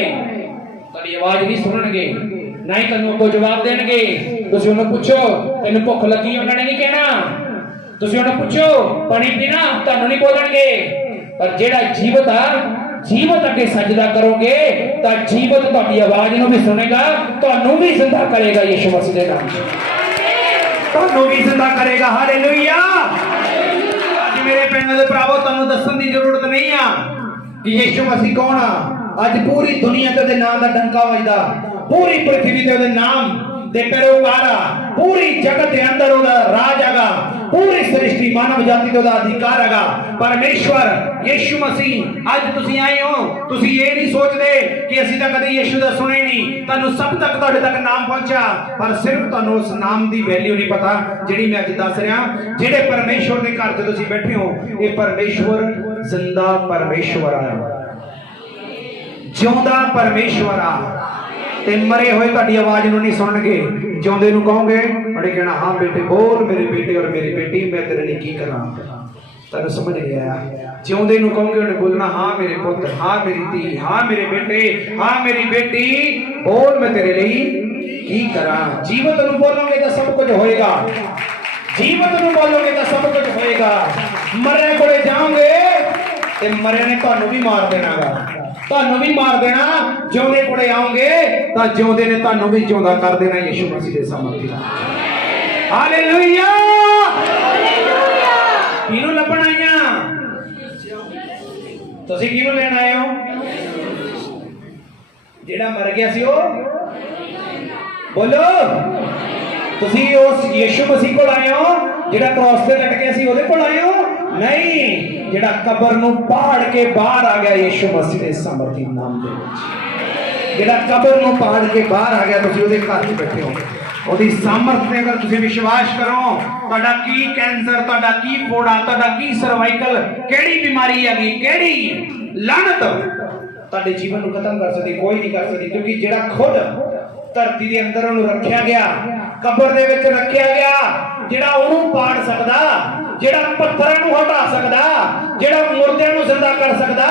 ਤੁਹਾਡੀ ਆਵਾਜ਼ ਨਹੀਂ ਸੁਣਨਗੇ, ਨਾ ਹੀ ਤੁਹਾਨੂੰ ਅੱਗੋਂ ਜਵਾਬ ਦੇਣਗੇ। ਤੁਸੀਂ ਉਹਨੂੰ ਪੁੱਛੋ ਤੈਨੂੰ ਭੁੱਖ ਲੱਗੀ, ਉਹਨਾਂ ਨੇ ਨਹੀਂ ਕਹਿਣਾ। ਤੁਸੀਂ ਉਹਨੂੰ ਪੁੱਛੋ ਪਾਣੀ ਪੀਣਾ, ਤੁਹਾਨੂੰ ਨਹੀਂ ਬੋਲਣਗੇ। ਪਰ ਜਿਹੜਾ ਜੀਵਤ ਅੱਗੇ ਸਜਦਾ ਕਰੋਗੇ ਤਾਂ ਜੀਵਤ ਤੁਹਾਡੀ ਆਵਾਜ਼ ਨੂੰ ਵੀ ਸੁਣੇਗਾ, ਤੁਹਾਨੂੰ ਵੀ ਜ਼ਿੰਦਾ ਕਰੇਗਾ। ਯਿਸੂ ਮਸੀਹ ਦੇ ਨਾਮ 'ਚ ਤੁਹਾਨੂੰ ਵੀ ਜ਼ਿੰਦਾ ਕਰੇਗਾ। ਹਾਲੇਲੂਇਆ। ਅੱਜ ਮੇਰੇ ਪਿੰਡ ਦੇ ਭਰਾਵੋ, ਤੁਹਾਨੂੰ ਦੱਸਣ ਦੀ ਜ਼ਰੂਰਤ ਨਹੀਂ ਆ ਕਿ ਯਿਸੂ ਮਸੀਹ ਕੌਣ ਆ। ਅੱਜ ਪੂਰੀ ਦੁਨੀਆ ਤੇ ਉਹਦੇ ਨਾਮ ਦਾ ਡੰਕਾ ਵੱਜਦਾ, ਪੂਰੀ ਪ੍ਰਿਥਵੀ ਤੇ ਉਹਦੇ ਨਾਮ ਦੇ ਪੈਰੋਕਾਰ ਆ, ਪੂਰੀ ਜਗਤ ਦੇ ਅੰਦਰ ਉਹਦਾ ਰਾਜ ਹੈਗਾ, ਪੂਰੀ ਸ੍ਰਿਸ਼ਟੀ ਮਾਨਵ ਜਾਤੀ ਦਾ ਉਹਦਾ ਅਧਿਕਾਰ ਹੈਗਾ। ਪਰਮੇਸ਼ਵਰ ਯਿਸੂ ਮਸੀਹ, ਅੱਜ ਤੁਸੀਂ ਆਏ ਹੋ, ਤੁਸੀਂ ਇਹ ਨਹੀਂ ਸੋਚਦੇ ਕਿ ਅਸੀਂ ਤਾਂ ਕਦੇ ਯਿਸੂ ਦਾ ਸੁਣੇ ਨਹੀਂ। ਤੁਹਾਨੂੰ ਸਭ ਤੱਕ ਤੁਹਾਡੇ ਤੱਕ ਨਾਮ ਪਹੁੰਚਿਆ, ਪਰ ਸਿਰਫ ਤੁਹਾਨੂੰ ਉਸ ਨਾਮ ਦੀ ਵੈਲਿਊ ਨਹੀਂ ਪਤਾ ਜਿਹੜੀ ਮੈਂ ਅੱਜ ਦੱਸ ਰਿਹਾ। ਜਿਹੜੇ ਪਰਮੇਸ਼ਵਰ ਦੇ ਘਰ ਤੇ ਤੁਸੀਂ ਬੈਠੇ ਹੋ, ਇਹ ਪਰਮੇਸ਼ਵਰ ਜ਼ਿੰਦਾ ਪਰਮੇਸ਼ਵਰ ਆ, ਜਿਉਂਦਾ ਪਰਮੇਸ਼ਵਰ ਆ। ਤੇ ਮਰੇ ਹੋਏ ਤੁਹਾਡੀ ਆਵਾਜ਼ ਨੂੰ ਨਹੀਂ ਸੁਣਨਗੇ, ਜਿਉਂਦੇ ਨੂੰ ਕਹੋਗੇ ਉਹਨੇ ਕਹਿਣਾ ਹਾਂ ਬੇਟੇ ਬੋਲ ਮੇਰੇ ਬੇਟੇ ਔਰ ਮੇਰੀ ਬੇਟੀ ਮੈਂ ਤੇਰੇ ਲਈ ਕੀ ਕਰਾਂ। ਤੁਹਾਨੂੰ ਸਮਝ ਗਿਆ? ਜਿਉਂਦੇ ਨੂੰ ਕਹੋਗੇ ਉਹਨੇ ਬੋਲਣਾ ਹਾਂ ਮੇਰੇ ਪੁੱਤ, ਹਾਂ ਮੇਰੀ ਧੀ, ਹਾਂ ਮੇਰੇ ਬੇਟੇ, ਹਾਂ ਮੇਰੀ ਬੇਟੀ, ਬੋਲ ਮੈਂ ਤੇਰੇ ਲਈ ਕੀ ਕਰਾਂ। ਜੀਵਤ ਨੂੰ ਬੋਲੋਗੇ ਤਾਂ ਸਭ ਕੁਝ ਹੋਏਗਾ। ਜੀਵਤ ਨੂੰ ਬੋਲੋਗੇ ਤਾਂ ਸਭ ਕੁਝ ਹੋਏਗਾ। ਮਰੇ ਕੋਲੇ ਜਾਓਗੇ ਤੇ ਮਰੇ ਨੇ ਤੁਹਾਨੂੰ ਵੀ ਮਾਰ ਦੇਣਾਗਾ, ਤੁਹਾਨੂੰ ਵੀ ਮਾਰ ਦੇਣਾ। ਜਿਉਂਦੇ ਕੋਲੇ ਆਓਗੇ ਤਾਂ ਜਿਉਂਦੇ ਨੇ ਤੁਹਾਨੂੰ ਵੀ ਜਿਉਂਦਾ ਕਰ ਦੇਣਾ ਯਿਸੂ ਮਸੀਹ ਦੇ ਸਾਮਰਥੀ ਨਾਲ। Hallelujah, hallelujah. ਕਿਹਨੂੰ ਲੱਭਣ ਆਈਆਂ ਤੁਸੀਂ? ਕਿਹਨੂੰ ਲੈਣ ਆਏ ਹੋ? ਜਿਹੜਾ ਮਰ ਗਿਆ ਸੀ ਉਹ ਬੋਲੋ। ਤੁਸੀਂ ਉਸ ਯਿਸੂ ਮਸੀਹ ਕੋਲ ਆਏ ਹੋ ਜਿਹੜਾ ਕ੍ਰਾਸ ਤੇ ਲਟਕਿਆ ਸੀ, ਉਹਦੇ ਕੋਲ ਆਏ ਹੋ? ਨਹੀਂ, ਜਿਹੜਾ ਕਬਰ ਨੂੰ ਪਾੜ ਕੇ ਬਾਹਰ ਆ ਗਿਆ ਯਿਸੂ ਮਸੀਹ ਦੇ ਸਾਮਰਥੀ ਨਾਮ ਦੇ ਵਿੱਚ। ਜਿਹੜਾ ਕਬਰ ਨੂੰ ਪਾੜ ਕੇ ਬਾਹਰ ਆ ਗਿਆ, ਤੁਸੀਂ ਉਹਦੇ ਘਰ 'ਚ ਬੈਠੇ ਹੋ। ਉਹਦੀ ਸਾਮਰਥ ਤੇ ਅਗਰ ਤੁਸੀਂ ਵਿਸ਼ਵਾਸ ਕਰੋ, ਤੁਹਾਡਾ ਕੀ ਕੈਂਸਰ, ਤੁਹਾਡਾ ਕੀ ਫੋੜਾ, ਤੁਹਾਡਾ ਕੀ ਸਰਵਾਈਕਲ, ਕਿਹੜੀ ਬਿਮਾਰੀ ਹੈਗੀ, ਕਿਹੜੀ ਲਾਨਤ ਤੁਹਾਡੇ ਜੀਵਨ ਨੂੰ ਖਤਮ ਕਰ ਸਕਦੀ? ਕੋਈ ਨਹੀਂ ਕਰ ਸਕਦੀ, ਕਿਉਂਕਿ ਜਿਹੜਾ ਖੁਦ ਧਰਤੀ ਦੇ ਅੰਦਰ ਉਹਨੂੰ ਰੱਖਿਆ ਗਿਆ, ਕਬਰ ਦੇ ਵਿੱਚ ਰੱਖਿਆ ਗਿਆ, ਜਿਹੜਾ ਉਹਨੂੰ ਪਾੜ ਸਕਦਾ, ਜਿਹੜਾ ਪੱਥਰਾਂ ਨੂੰ ਹਟਾ ਸਕਦਾ, ਜਿਹੜਾ ਮੁਰਦਿਆਂ ਨੂੰ ਜ਼ਿੰਦਾ ਕਰ ਸਕਦਾ,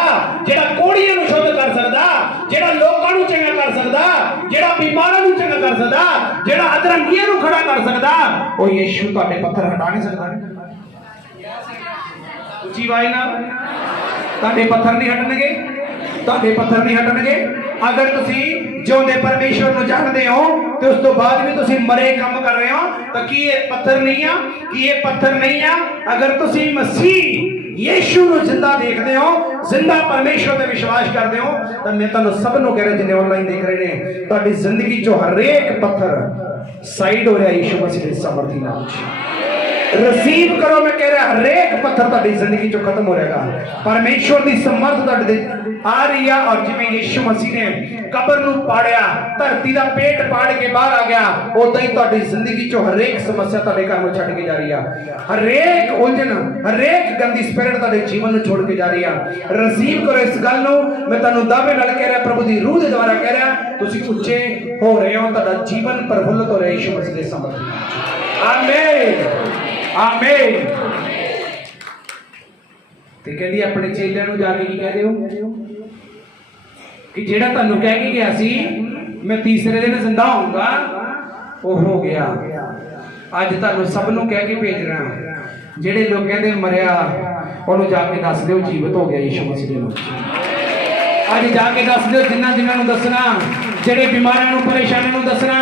ਜਿਹੜਾ ਕੋੜੀਆਂ ਨੂੰ ਸ਼ੁੱਧ ਕਰ ਸਕਦਾ, ਜਿਹੜਾ ਲੋਕਾਂ ਨੂੰ ਚੰਗਾ ਕਰ ਸਕਦਾ, ਜਿਹੜਾ ਬਿਮਾਰਾਂ ਨੂੰ ਚੰਗਾ ਕਰ ਸਕਦਾ, ਜਿਹੜਾ ਅਧਰੰਗੀਆਂ ਨੂੰ ਖੜਾ ਕਰ ਸਕਦਾ, ਉਹ ਯਿਸੂ ਤੁਹਾਡੇ ਪੱਥਰ ਹਟਾ ਨਹੀਂ ਸਕਦਾ। ਉੱਚੀ ਆਵਾਜ਼ ਨਾਲ, ਤੁਹਾਡੇ ਪੱਥਰ ਨਹੀਂ ਹਟਣਗੇ, ਤੁਹਾਡੇ ਪੱਥਰ ਨਹੀਂ ਹਟਣਗੇ। ਅਗਰ ਤੁਸੀਂ ਜਿਉਂਦੇ ਪਰਮੇਸ਼ਵਰ ਨੂੰ ਜਾਣਦੇ ਹੋ ਤੇ ਉਸ ਤੋਂ ਬਾਅਦ ਵੀ ਤੁਸੀਂ ਮਰੇ ਕੰਮ ਕਰ ਰਹੇ ਹੋ ਤਾਂ ਕੀ ਇਹ ਪੱਥਰ ਨਹੀਂ ਆ? ਕੀ ਇਹ ਪੱਥਰ ਨਹੀਂ ਆ? ਅਗਰ ਤੁਸੀਂ ਮਸੀਹ ਯਿਸੂ ਨੂੰ ਜ਼ਿੰਦਾ ਦੇਖਦੇ ਹੋ, ਜ਼ਿੰਦਾ ਪਰਮੇਸ਼ਵਰ ਤੇ ਵਿਸ਼ਵਾਸ ਕਰਦੇ ਹੋ, ਤਾਂ ਮੈਂ ਤੁਹਾਨੂੰ ਸਭ ਨੂੰ ਕਹਿ ਰਿਹਾ ਜਿਹਨੇ ਆਨਲਾਈਨ ਦੇਖ ਰਹੇ ਨੇ, ਤੁਹਾਡੀ ਜ਼ਿੰਦਗੀ ਚੋਂ ਹਰੇਕ ਪੱਥਰ ਸਾਈਡ ਹੋ ਰਿਹਾ ਯਿਸੂ ਮਸੀਹ ਦੇ ਸਮਰਥੀ ਨਾਮ 'ਚ। रिसीव करो, मैं कह रहा हरेक पत्थर ਤੁਹਾਡੀ ਜ਼ਿੰਦਗੀ ਚੋਂ ਖਤਮ ਹੋ ਜਾਏਗਾ। ਪਰਮੇਸ਼ਵਰ ਦੀ ਸਮਰਥ ਤੁਹਾਡੇ ਤੇ ਆ ਰਹੀ ਆ। ਔਰ ਜਿਵੇਂ ਯਿਸੂ ਮਸੀਹ ਨੇ ਕਬਰ ਨੂੰ ਪਾੜਿਆ, ਧਰਤੀ ਦਾ ਪੇਟ ਪਾੜ ਕੇ ਬਾਹਰ ਆ ਗਿਆ, ਉਦਾਂ ਹੀ ਤੁਹਾਡੀ ਜ਼ਿੰਦਗੀ ਚੋਂ ਹਰੇਕ ਸਮੱਸਿਆ ਤੁਹਾਡੇ ਘਰ ਨੂੰ ਛੱਡ ਕੇ ਜਾ ਰਹੀ ਆ। ਹਰੇਕ ਉਲਝਣ, ਹਰੇਕ ਗੰਦੀ ਸਪਿਰਿਟ ਤੁਹਾਡੇ ਜੀਵਨ ਨੂੰ ਛੋੜ ਕੇ ਜਾ ਰਹੀ ਆ। ਰਿਸੀਵ ਕਰੋ ਇਸ ਗੱਲ ਨੂੰ। ਮੈਂ ਤੁਹਾਨੂੰ ਦਾਅਵੇ ਨਾਲ ਕਹਿ ਰਿਹਾ, ਪ੍ਰਭੂ ਦੀ ਰੂਹ ਦੇ ਦੁਆਰਾ ਕਹਿ ਰਿਹਾ, ਤੁਸੀਂ ਉੱਚੇ ਹੋ ਰਹੇ ਹੋ, ਤੁਹਾਡਾ ਜੀਵਨ ਪ੍ਰਫੁੱਲਤ ਹੋ ਰਿਹਾ ਯਿਸੂ ਮਸੀਹ ਦੇ ਸਮਰਥ ਨਾਲ। ਆਮੀਨ, ਆਮੀਨ। ਤੇ ਕਹਿੰਦੀ ਆਪਣੇ ਚੇਲਿਆਂ ਨੂੰ ਜਾ ਕੇ ਕੀ ਕਹਿ ਦਿਓ ਕਿ ਜਿਹੜਾ ਤੁਹਾਨੂੰ ਕਹਿ ਕੇ ਗਿਆ ਸੀ ਮੈਂ ਤੀਸਰੇ ਦਿਨ ਜ਼ਿੰਦਾ ਹੋਊਂਗਾ, ਉਹ ਹੋ ਗਿਆ। ਅੱਜ ਤੁਹਾਨੂੰ ਸਭ ਨੂੰ ਕਹਿ ਕੇ ਭੇਜ ਰਿਹਾ, ਜਿਹੜੇ ਲੋਕ ਕਹਿੰਦੇ ਮਰਿਆ ਉਹਨੂੰ ਜਾ ਕੇ ਦੱਸ ਦਿਓ ਜੀਵਤ ਹੋ ਗਿਆ ਯਿਸੂ ਮਸੀਹ ਦੇ ਨਾਮ। ਅੱਜ ਜਾ ਕੇ ਦੱਸ ਦਿਓ, ਜਿਨ੍ਹਾਂ ਨੂੰ ਦੱਸਣਾ, ਜਿਹੜੇ ਬਿਮਾਰਾਂ ਨੂੰ, ਪਰੇਸ਼ਾਨਾਂ ਨੂੰ ਦੱਸਣਾ,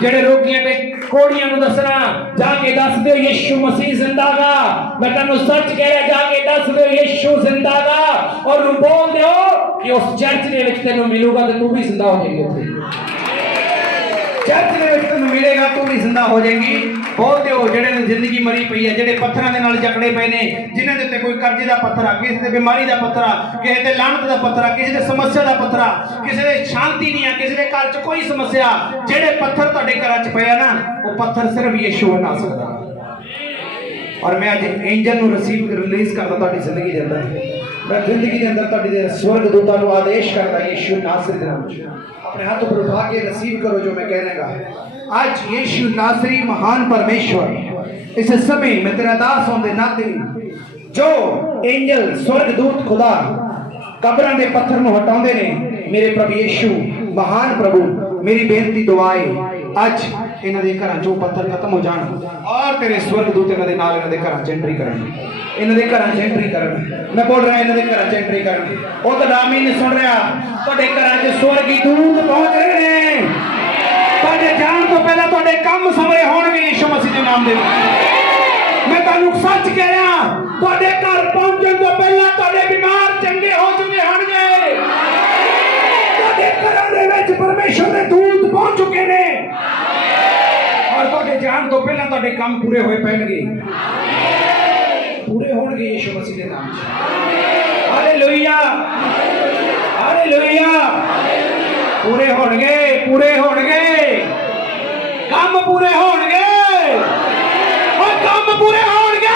ਜਿਹੜੇ ਰੋਗੀਆਂ ਤੇ ਕੋੜੀਆਂ ਨੂੰ ਦੱਸਣਾ, ਜਾ ਕੇ ਦੱਸ ਦਿਓ ਯਿਸੂ ਮਸੀਹ ਜ਼ਿੰਦਾ ਗਾ। ਮੈਂ ਤੁਹਾਨੂੰ ਸੱਚ ਕਹਿ ਰਿਹਾ, ਜਾ ਕੇ ਦੱਸ ਦਿਓ ਯਿਸੂ ਜ਼ਿੰਦਾ ਗਾ। ਔਰ ਨੂੰ ਬੋਲ ਦਿਓ ਕਿ ਉਸ ਚਰਚ ਦੇ ਵਿੱਚ ਤੈਨੂੰ ਮਿਲੂਗਾ ਤੇ ਤੂੰ ਵੀ ਜ਼ਿੰਦਾ ਹੋ ਜਾਏਂਗੀ। ਉੱਥੇ ਚਰਚ ਦੇ ਵਿੱਚ ਤੈਨੂੰ ਮਿਲੇਗਾ, ਤੂੰ ਵੀ ਜ਼ਿੰਦਾ ਹੋ ਜਾਏਂਗੀ। ਬੋਲ ਦਿਓ ਜਿਹੜੇ ਨੇ ਜ਼ਿੰਦਗੀ ਮਰੀ ਪਈ ਹੈ, ਜਿਹੜੇ ਪੱਥਰਾਂ ਦੇ ਨਾਲ ਜਕੜੇ ਪਏ ਨੇ, ਜਿਨ੍ਹਾਂ ਦੇ ਉੱਤੇ ਕੋਈ ਕਰਜ਼ੇ ਦਾ ਪੱਥਰ ਆ, ਕਿਸੇ ਤੇ ਬਿਮਾਰੀ ਦਾ ਪੱਥਰ ਆ, ਕਿਸੇ ਤੇ ਲਾਹਨਤ ਦਾ ਪੱਥਰ ਆ, ਕਿਸੇ ਦੇ ਸਮੱਸਿਆ ਦਾ ਪੱਥਰ ਆ, ਕਿਸੇ ਦੇ ਸ਼ਾਂਤੀ ਨਹੀਂ ਆ, ਕਿਸੇ ਦੇ ਘਰ 'ਚ ਕੋਈ ਸਮੱਸਿਆ, ਜਿਹੜੇ ਪੱਥਰ ਤੁਹਾਡੇ ਘਰਾਂ 'ਚ ਪਏ ਆ ਨਾ, ਉਹ ਪੱਥਰ ਸਿਰਫ ਯਿਸੂ ਬਣਾ ਸਕਦਾ। ਔਰ ਮੈਂ ਅੱਜ ਐਂਜਲ ਨੂੰ ਰਿਲੀਜ਼ ਕਰਦਾ ਤੁਹਾਡੀ ਜ਼ਿੰਦਗੀ ਦੇ ਅੰਦਰ। ਮੈਂ ਜ਼ਿੰਦਗੀ ਦੇ ਅੰਦਰ ਤੁਹਾਡੇ ਦੇ ਸਵਰਗ ਦੂਤਾਂ ਨੂੰ ਆਦੇਸ਼ ਕਰਦਾ ਯਿਸੂ ਨਾਸਰੀ ਦੇ ਨਾਮ 'ਚ, अपने हाथ पर उठा के रिसीव करो जो मैं कहने का। आज यीशु नासरी महान परमेश्वर इस समय मैं तेरा दास होने दे नाते जो एंजल स्वर्ग दूत खुदा कब्रां दे पत्थर ਨੂੰ ਹਟਾਉਂਦੇ ਨੇ, ਮੇਰੇ ਪ੍ਰਭੂ ਯਿਸੂ महान प्रभु मेरी बेनती दुआए ਅੱਜ ਇਹਨਾਂ ਦੇ ਘਰਾਂ ਚੋਂ ਪੱਥਰ ਖਤਮ ਹੋ ਜਾਣ ਔਰ ਤੇਰੇ ਸਵਰਗ ਦੂਤ ਇਹਨਾਂ ਦੇ ਨਾਲ ਇਹਨਾਂ ਦੇ ਘਰਾਂ 'ਚ ਐਂਟਰੀ ਕਰਨ, ਇਹਨਾਂ ਦੇ ਘਰਾਂ 'ਚ ਐਂਟਰੀ ਕਰਨ। ਮੈਂ ਬੋਲ ਰਿਹਾ ਇਹਨਾਂ ਦੇ ਘਰਾਂ 'ਚ ਐਂਟਰੀ ਕਰਨ। ਉਹ ਤਾਂ ਆਮੀਨ ਨਹੀਂ ਸੁਣ ਰਿਹਾ। ਤੁਹਾਡੇ ਘਰਾਂ 'ਚ ਸਵਰਗੀ ਦੂਤ ਪਹੁੰਚ ਰਹੇ ਨੇ। ਤੁਹਾਡੇ ਜਾਣ ਤੋਂ ਪਹਿਲਾਂ ਤੁਹਾਡੇ ਕੰਮ ਸਵਰੇ ਹੋਣਗੇ ਯਿਸੂ ਮਸੀਹ ਦੇ ਨਾਮ ਦੇ ਵਿੱਚ। ਮੈਂ ਤੁਹਾਨੂੰ ਸੱਚ ਕਹਿ ਰਿਹਾ, ਤੁਹਾਡੇ ਘਰ ਪਹੁੰਚਣ ਤੋਂ ਪਹਿਲਾਂ ਤੁਹਾਡੇ ਬਿਮਾਰ ਚੰਗੇ ਹੋ ਚੁੱਕੇ ਹੋਣਗੇ। ਤੁਹਾਡੇ ਘਰਾਂ ਦੇ ਵਿੱਚ ਪਰਮੇਸ਼ਰ ਦੇ ਦੂਤ ਪਹੁੰਚ ਚੁੱਕੇ ਨੇ ਔਰ ਤੁਹਾਡੇ ਜਾਣ ਤੋਂ ਪਹਿਲਾਂ ਤੁਹਾਡੇ ਕੰਮ ਪੂਰੇ ਹੋਏ ਪੈਣਗੇ, ਪੂਰੇ ਹੋਣਗੇ ਯਿਸੂ ਮਸੀਹ ਦੇ ਨਾਮ 'ਚ। Hallelujah, hallelujah. ਪੂਰੇ ਹੋਣਗੇ, ਪੂਰੇ ਹੋਣਗੇ, ਕੰਮ ਪੂਰੇ ਹੋਣਗੇ ਔਰ ਕੰਮ ਪੂਰੇ ਹੋਣਗੇ।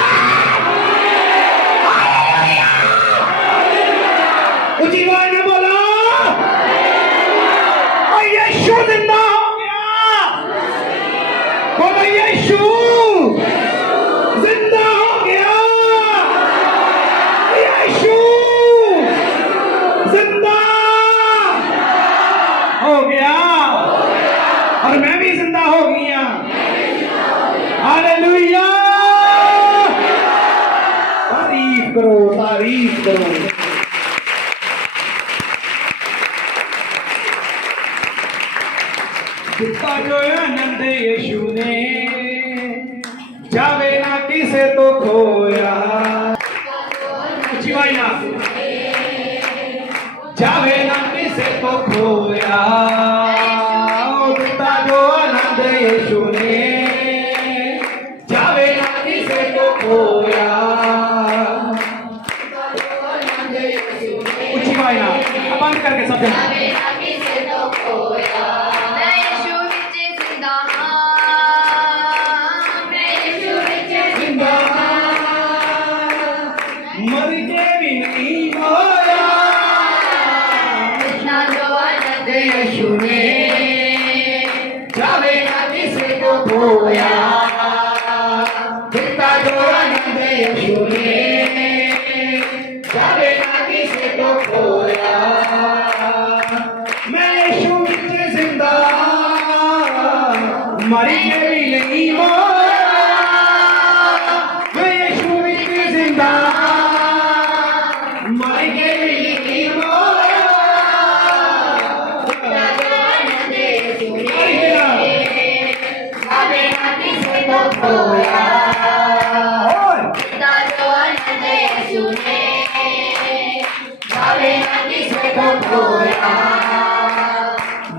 ਹਾਲੇਲੂਇਆ। ਉੱਚੀ ਆਵਾਜ਼ ਨਾਲ ਬੋਲੋ, ਯਿਸੂ ਜ਼ਿੰਦਾ ਹੋ ਗਿਆ, तारीफ करो। दिता जो आनंद यीशु ने जावे ना किसे तो खोया, ऊंची वाली ना, जावे ना किसे तो खोया। दिता जो आनंद यीशु ने जावे ना किसे तो खोया। ऊंची वाली ना, अब बंद करके सब जन मर के भी नहीं मोया। इतना जो आनंद यीशु ने जावे ना किसे को खोया। इतना जो आनंद यीशु ने जावे ना किसे को खोया। मैं यीशु विच जिंदा मर के भी नहीं मोया। मैं यीशु विच जिंदा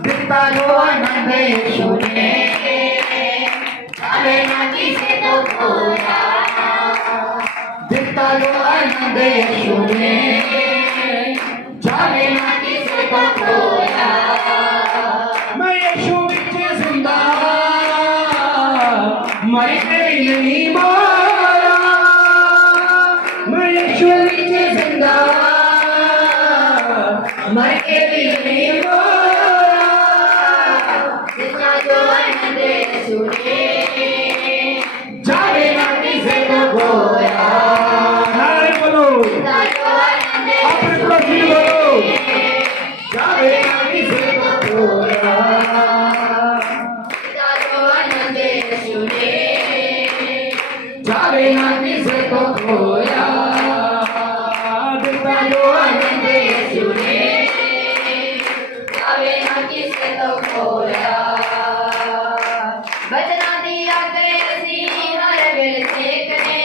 दिता जो आनंद यीशु ने जावे ना किसे तो खोया। दिता जो आनंद यीशु ने जावे ना किसे तो खोया। मैं यीशु विच जिंदा मर के भी नहीं मोया। मैं यीशु विच जिंदा मर के भी नहीं मोया। जितना जो आनंद यीशु ने जावे ना किसे तो खोया। नारे बोलो, जितना जो आनंद अपने पड़ोसी बोलो, जावे ना किसे तो खोया। जितना जो आनंद यीशु ने जावे ना किसे तो खोया। जितना जो आनंद यीशु ने जावे ना किसे तो खोया। बचना दिया गए सी हर वेले सेकने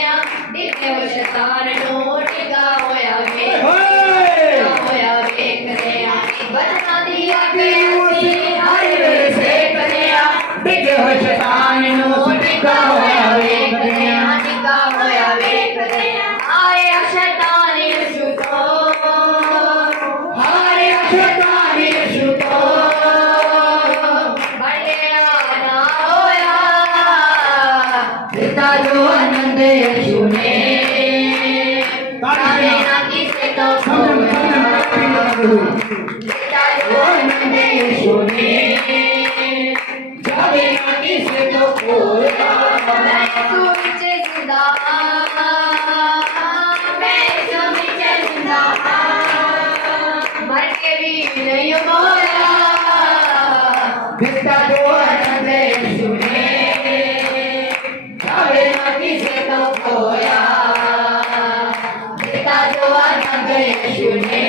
दिखे वो शैतान नो टिका होया वेखने। बचना दिया गए सी हर वेले सेकने दिखे वो शैतान नो टिका होया वेखने। आए शैतान यीशु तो, हारे शैतान यीशु तो दिता जो आनंद यीशु ने जावे ना किसे तो खोया। दिता जो आनंद यीशु ने जावे ना किसे तो खोया। मैं यीशु विच जिंदा, मैं यीशु विच जिंदा मर के भी नहीं मोया। दिता जो आनंद यीशु ने जावे ना किसे तो खोया। दिता जो आनंद यीशु ने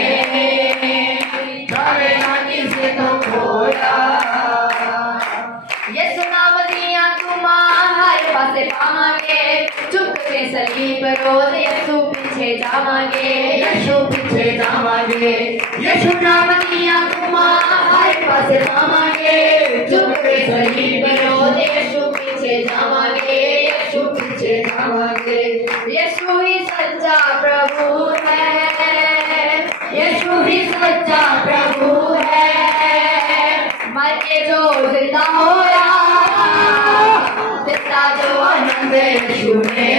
जावे ना किसे तो खोया। यीशु नाम दिया तुमा हर पासे पावांगे, चुप के सलीब रोज यीशु पीछे जावांगे। यीशु पीछे जावांगे। यीशु नाम दिया तुमा हर पासे पावांगे, चुप के सलीब रोज यीशु पीछे जावांगे। यीशु पीछे जावांगे। यीशु ही सच्चा प्रभु है। यीशु ही सच्चा प्रभु है। मर के जो जिंदा होया। दिता जो आनंद यीशु ने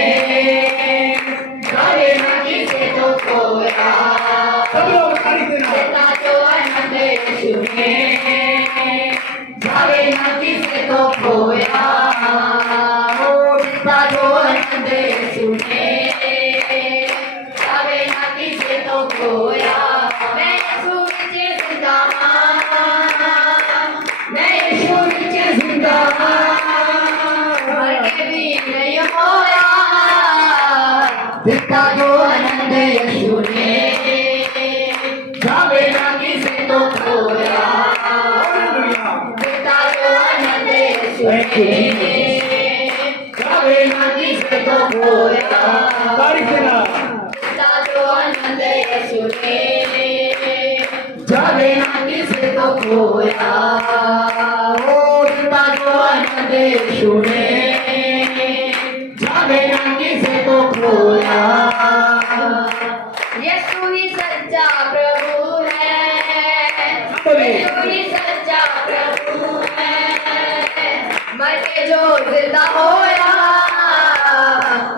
जावे ना किसे तो खोया। दिता जो आनंद यीशु ने जावे ना किसे तो खोया। दिता जो आनंद यीशु ने जावे ना किसे तो खोया। मैं यीशु विच जिंदा, मैं यीशु विच जिंदा मर के भी नहीं मोया। दिता जो आनंद यीशु ने जावे ना किसे तो खोया दिता जो आनंद यीशु ने जावे ना किसे तो खोया तारीफ देना दिता जो आनंद यीशु ने जावे ना किसे तो खोया ओ दिता जो आनंद यीशु ने जावे ना किसे तो खोया यीशु ही सच्चा प्रभु है यीशु ही सच्चा प्रभु है मर के जो जिंदा होया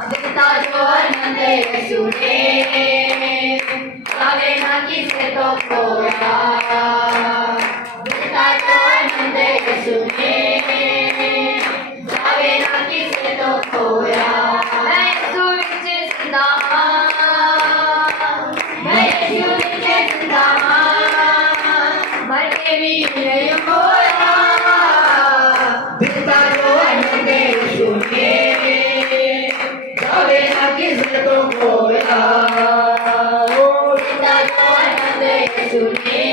दिता जो आनंद यीशु ने जावे ना किसे तो खोया दिता जो आनंद यीशु ने जावे ना किसे तो खोया मैं यीशु विच जिंदा मैं यीशु विच जिंदा मर के भी नहीं होया दिता जो आनंद यीशु ने जावे ना किसे तो खोया ओ दिता जो आनंद यीशु ने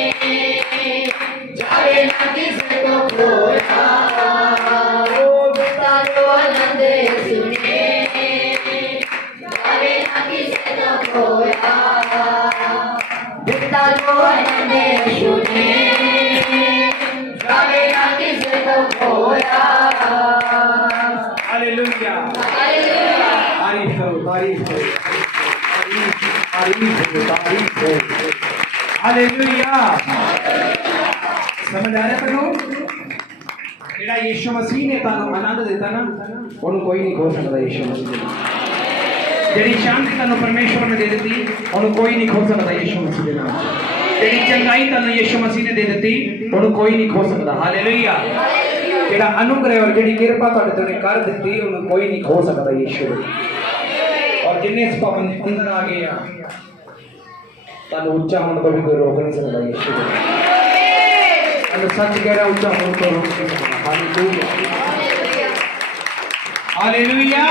जावे ना किसे तो खोया ओ दिता जो आनंद यीशु ने जावे ना किसे तो खोया दिता जो आनंद यीशु ने जावे ना किसे तो खोया हालेलुया हालेलुया तारीफ करो तारीफ करो तारीफ करो हालेलुया समझ आ रहा है ਜਿਹੜਾ ਯੀਸ਼ੂ ਮਸੀਹ ਨੇ ਤੁਹਾਨੂੰ ਆਨੰਦ ਦਿੱਤਾ ਨਾ ਉਹਨੂੰ ਕੋਈ ਨਹੀਂ ਖੋ ਸਕਦਾ ਯੀਸ਼ੂ ਮਸੀਹ ਦੇ ਨਾਲ ਜਿਹੜੀ ਸ਼ਾਂਤੀ ਤੁਹਾਨੂੰ ਪਰਮੇਸ਼ਵਰ ਨੇ ਦੇ ਦਿੱਤੀ ਉਹਨੂੰ ਕੋਈ ਨਹੀਂ ਖੋ ਸਕਦਾ ਯੀਸ਼ੂ ਮਸੀਹ ਦੇ ਨਾਲ ਜਿਹੜੀ ਚੰਗਾਈ ਤੁਹਾਨੂੰ ਯੀਸ਼ੂ ਮਸੀਹ ਨੇ ਦੇ ਦਿੱਤੀ ਉਹਨੂੰ ਕੋਈ ਨਹੀਂ ਖੋ ਸਕਦਾ ਹਾਲੇਲੂਇਆ ਜਿਹੜਾ ਅਨੁਗ੍ਰਹਿ ਔਰ ਜਿਹੜੀ ਕਿਰਪਾ ਤੁਹਾਡੇ ਤੇ ਉਹਨੇ ਕਰ ਦਿੱਤੀ ਉਹਨੂੰ ਕੋਈ ਨਹੀਂ ਖੋ ਸਕਦਾ ਯੀਸ਼ੂ ਔਰ ਜਿੰਨੇ ਇਸ ਭਵਨ ਦੇ ਅੰਦਰ ਆ ਗਏ ਆ ਤੁਹਾਨੂੰ ਉੱਚਾ ਹੋਣ ਤੋਂ ਵੀ ਕੋਈ ਰੋਕ ਨਹੀਂ ਸਕਦਾ ਯੀਸ਼ੂ सच कह रहा ऊंचा हो तो हालेलुया हालेलुया